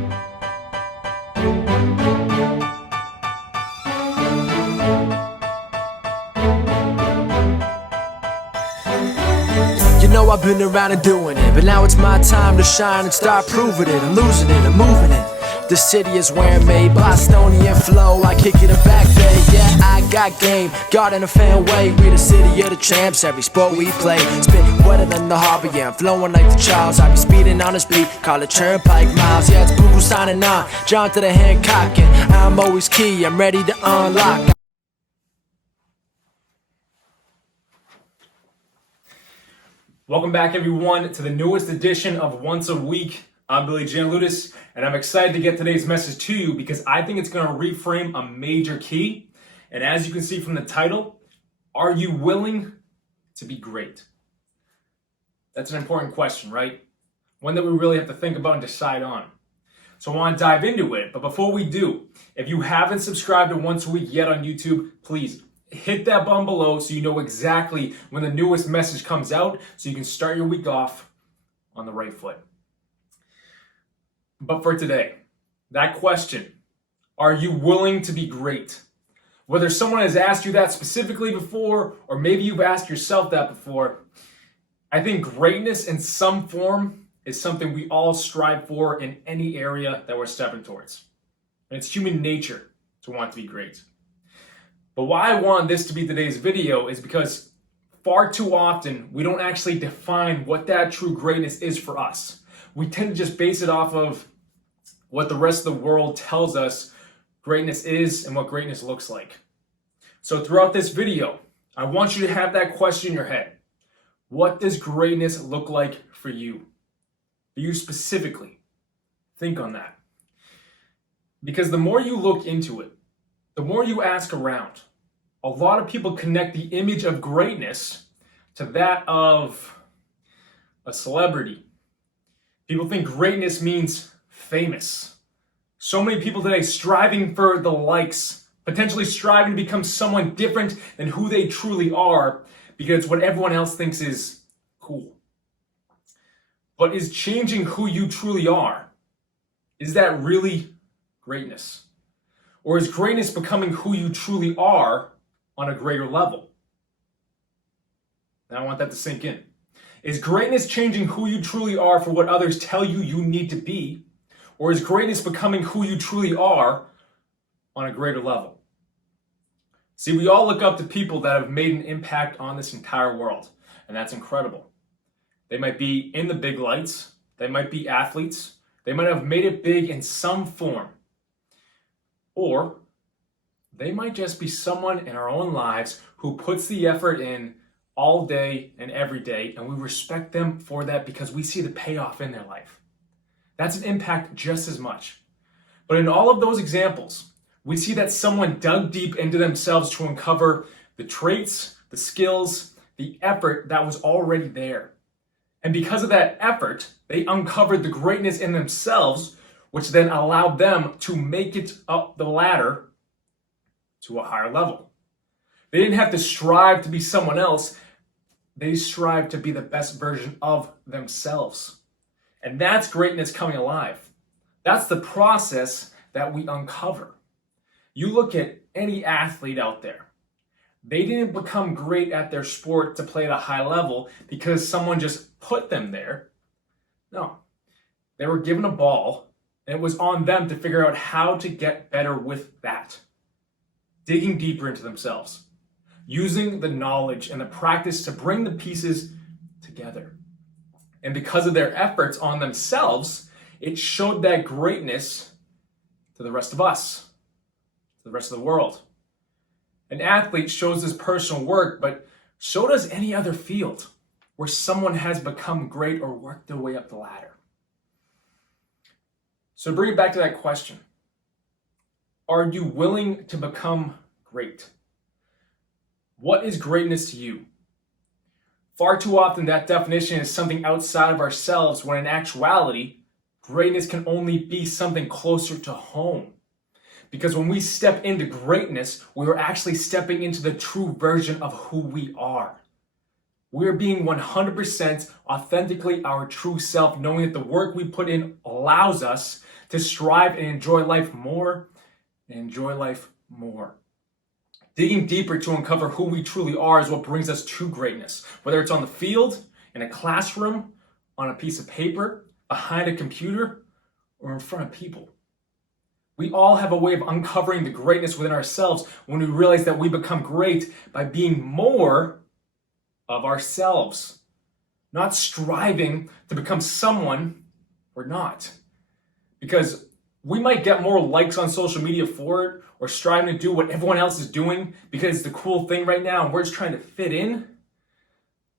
You know I've been around and doing it, but now it's my time to shine and start proving it. I'm losing it, I'm moving it. The city is where I'm made, Bostonian flow, I kick it a back bay. Yeah, I got game, got in a fan way. We the city of the champs, every sport we play. Spit wetter than the harbor, yeah, I'm flowing like the Charles. I be speeding on this beat, call it Turnpike Miles. Yeah, it's Boo signing on, John to the Hancock, and I'm always key, I'm ready to unlock. Welcome back, everyone, to the newest edition of Once a Week. I'm Billy Gianlutis, and I'm excited to get today's message to you because I think it's going to reframe a major key. And as you can see from the title, are you willing to be great? That's an important question, right? One that we really have to think about and decide on. So I want to dive into it, but before we do, if you haven't subscribed to Once a Week yet on YouTube, please hit that button below so you know exactly when the newest message comes out so you can start your week off on the right foot. But for today, that question, are you willing to be great? Whether someone has asked you that specifically before, or maybe you've asked yourself that before, I think greatness in some form is something we all strive for in any area that we're stepping towards. And it's human nature to want to be great. But why I want this to be today's video is because far too often we don't actually define what that true greatness is for us. We tend to just base it off of what the rest of the world tells us greatness is and what greatness looks like. So throughout this video, I want you to have that question in your head. What does greatness look like for you? For you specifically. Think on that. Because the more you look into it, the more you ask around, a lot of people connect the image of greatness to that of a celebrity. People think greatness means famous. So many people today striving for the likes, potentially striving to become someone different than who they truly are because what everyone else thinks is cool. But is changing who you truly are, is that really greatness? Or is greatness becoming who you truly are on a greater level? And I want that to sink in. Is greatness changing who you truly are for what others tell you you need to be? Or is greatness becoming who you truly are on a greater level? See, we all look up to people that have made an impact on this entire world, and that's incredible. They might be in the big lights, they might be athletes, they might have made it big in some form. Or they might just be someone in our own lives who puts the effort in all day and every day, and we respect them for that because we see the payoff in their life. That's an impact just as much. But in all of those examples, we see that someone dug deep into themselves to uncover the traits, the skills, the effort that was already there. And because of that effort, they uncovered the greatness in themselves, which then allowed them to make it up the ladder to a higher level. They didn't have to strive to be someone else. They strived to be the best version of themselves. And that's greatness coming alive. That's the process that we uncover. You look at any athlete out there. They didn't become great at their sport to play at a high level because someone just put them there. No, they were given a ball, and it was on them to figure out how to get better with that. Digging deeper into themselves, using the knowledge and the practice to bring the pieces together. And because of their efforts on themselves, it showed that greatness to the rest of us, to the rest of the world. An athlete shows his personal work, but so does any other field where someone has become great or worked their way up the ladder. So bring it back to that question. Are you willing to become great? What is greatness to you? Far too often that definition is something outside of ourselves when in actuality, greatness can only be something closer to home. Because when we step into greatness, we are actually stepping into the true version of who we are. We're being 100% authentically our true self, knowing that the work we put in allows us to strive and enjoy life more and enjoy life more. Digging deeper to uncover who we truly are is what brings us to greatness, whether it's on the field, in a classroom, on a piece of paper, behind a computer, or in front of people. We all have a way of uncovering the greatness within ourselves when we realize that we become great by being more of ourselves, not striving to become someone we're not. Because we might get more likes on social media for it, or striving to do what everyone else is doing because it's the cool thing right now and we're just trying to fit in.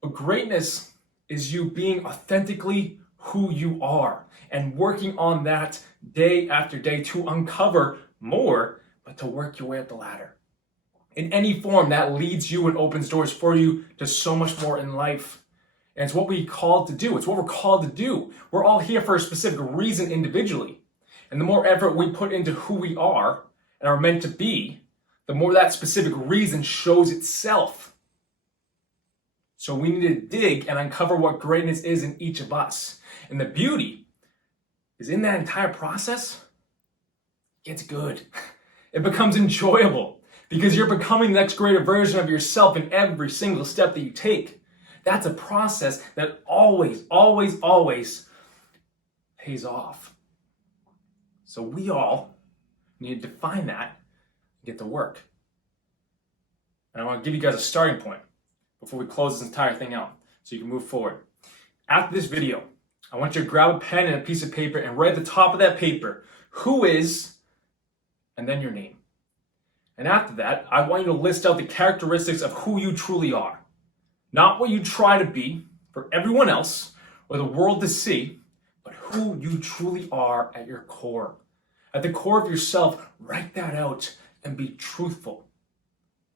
But greatness is you being authentically who you are and working on that day after day to uncover more, but to work your way up the ladder. In any form that leads you and opens doors for you to so much more in life. And it's what we're called to do. It's what we're called to do. We're all here for a specific reason individually. And the more effort we put into who we are and are meant to be, the more that specific reason shows itself. So we need to dig and uncover what greatness is in each of us. And the beauty is in that entire process, it gets good. It becomes enjoyable because you're becoming the next greater version of yourself in every single step that you take. That's a process that always, always, always pays off. So we all need to define that and get to work. And I want to give you guys a starting point before we close this entire thing out so you can move forward. After this video, I want you to grab a pen and a piece of paper and write at the top of that paper, who is, and then your name. And after that, I want you to list out the characteristics of who you truly are. Not what you try to be for everyone else or the world to see, but who you truly are at your core. At the core of yourself, write that out and be truthful.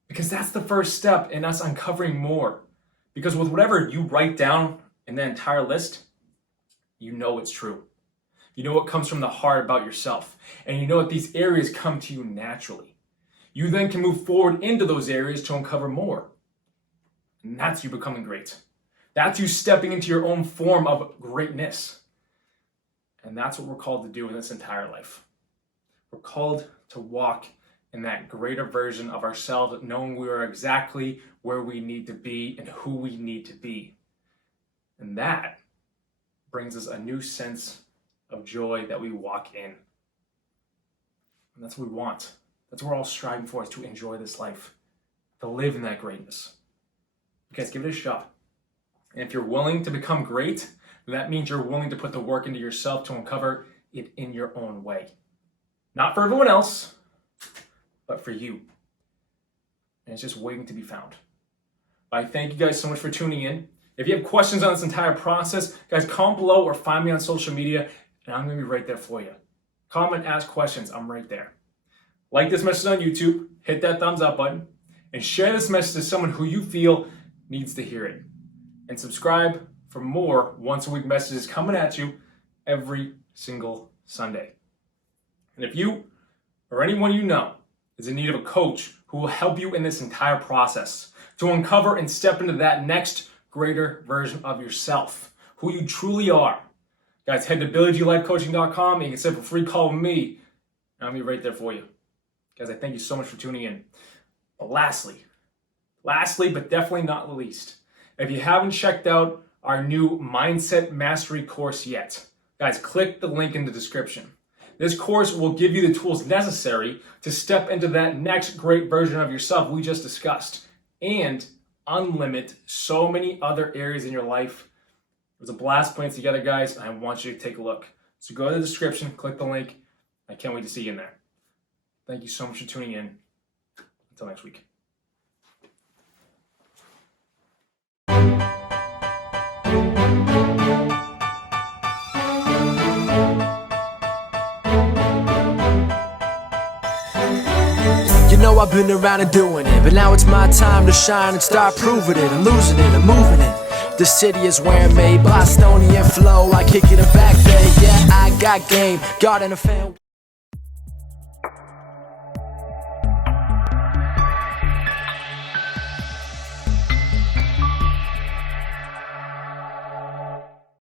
Because that's the first step in us uncovering more. Because with whatever you write down in the entire list, you know it's true. You know what comes from the heart about yourself. And you know that these areas come to you naturally. You then can move forward into those areas to uncover more. And that's you becoming great. That's you stepping into your own form of greatness. And that's what we're called to do in this entire life. We're called to walk in that greater version of ourselves, knowing we are exactly where we need to be and who we need to be. And that brings us a new sense of joy that we walk in. And that's what we want. That's what we're all striving for, is to enjoy this life, to live in that greatness. You guys, give it a shot. And if you're willing to become great, that means you're willing to put the work into yourself to uncover it in your own way. Not for everyone else, but for you. And it's just waiting to be found. I thank you guys so much for tuning in. If you have questions on this entire process, guys, comment below or find me on social media, and I'm going to be right there for you. Comment, ask questions. I'm right there. Like this message on YouTube, hit that thumbs up button, and share this message to someone who you feel needs to hear it. And subscribe for more once-a-week messages coming at you every single Sunday. And if you or anyone you know is in need of a coach who will help you in this entire process to uncover and step into that next greater version of yourself, who you truly are, guys, head to BillyGLifeCoaching.com and you can set up a free call with me, and I'll be right there for you. Guys, I thank you so much for tuning in. But lastly, but definitely not least, if you haven't checked out our new Mindset Mastery course yet, guys, click the link in the description. This course will give you the tools necessary to step into that next great version of yourself we just discussed and unlimit so many other areas in your life. It was a blast putting it together, guys, and I want you to take a look. So go to the description, click the link. I can't wait to see you in there. Thank you so much for tuning in. Until next week. You know I've been around and doing it, but now it's my time to shine and start proving it. I'm losing it, I'm moving it. The city is where I'm made, Bostonian flow, I kick it back there. Yeah, I got game, God and a fan.